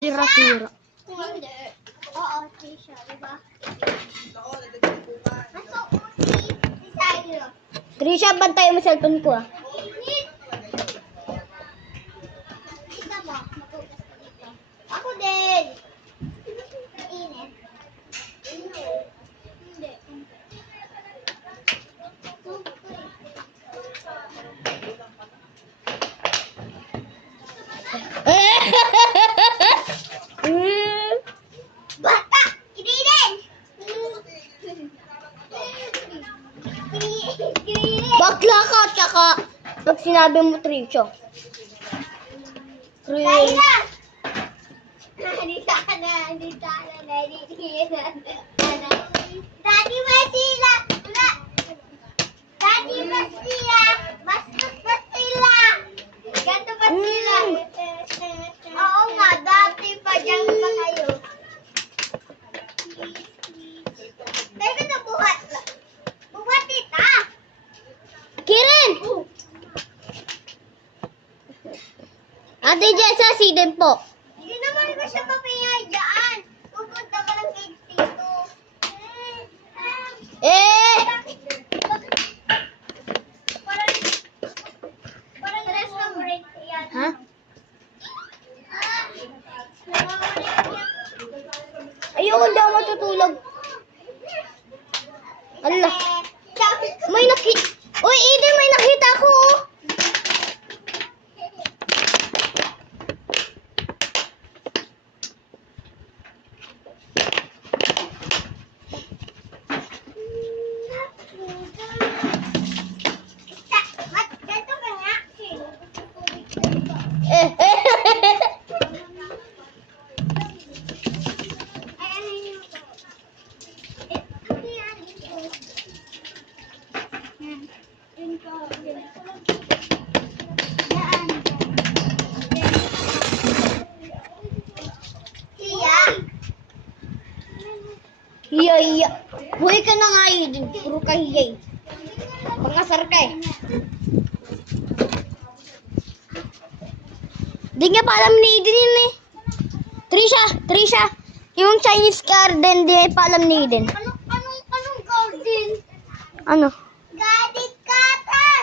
Sira-sira. Hindi. Oo, Trisha, diba? Aso, usi, designer. Trisha, bantay mo cellphone ko ah. Kita mo, magugas ka dito. Ako din. Init. Hindi. Bata! Kininin! Kininin! Bakla ka, tsaka pag sinabi mo Trisha. Kaya! Dito ka na, dito ka na, Daddy, Basila! Daddy, Basila! Bastos Basila! Ganto Basila! Oo nga, dati pa dyan pa kayo. Teka na, buhat. Buhat ita! Kiren! Ate Jessa, si din po. Hindi naman ko siya papayag dyan. Pupunta ka lang kay Tito. Parang rest na break yan. Ha? Ayoko daw matutulog. Allah. May nakita. Uy, Eden, may nakita ko. Oh. Ganto ka nga. Ay, ano yun ito? Ano yan? Yun ko. Daan. Hiya. Hiya, hiya. Buhay ka na nga, Eden. Puro ka hiya. Pangasar ka eh. Di nga pa alam ni Eden yun eh. Trisha. Yung Chinese garden, di pa alam ni Eden. Anong garden? Ano? Garden cutter!